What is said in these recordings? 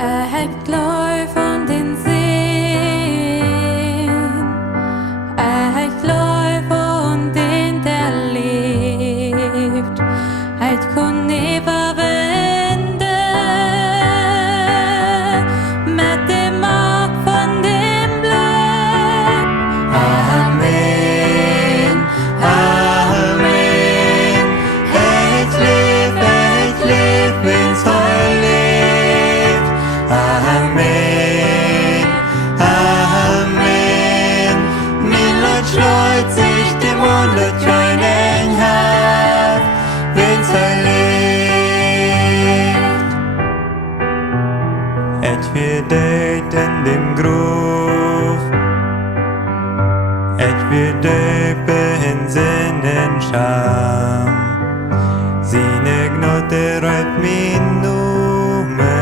Het gløj van din sind, het gløj von den der lebt, het kun ÄWAWINDE, med det mark von dem Glück. Amen, Amen. Het lebt, wenn's heil lebt. Amen, Amen. Min Lord schleut sich dem Mund kein Enghaft, wenn's heil lebt. Et wir deit in dem Gruf, et wir döpe in Sinnen Scham. Sine Gnade räumt min Nume,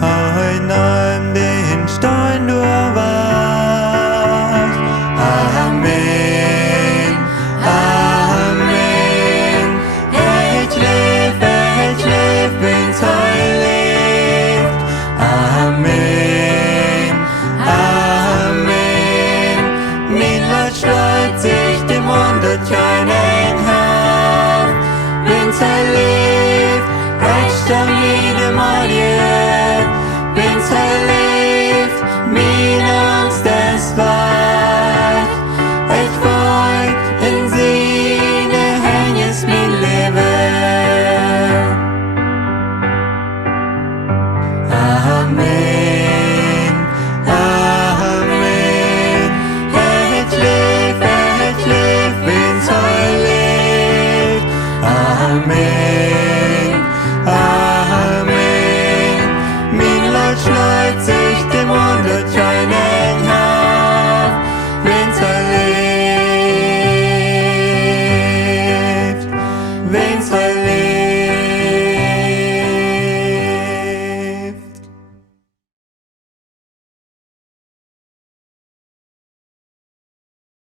ein an den Stein du erwacht. Amen, Amen. Ich leb, wenn's heil lebt. Amen, Amen. Min Lord schleut sich dem Mund kein Enghaft, wenn's heil lebt. Recht am jedem MORJE, wenn's heil lebt. Meine Angst es WAJCH, ich wollt in seine Hänges mein Leben. Amen, Amen. Ich leb, wenn's heil lebt. Amen.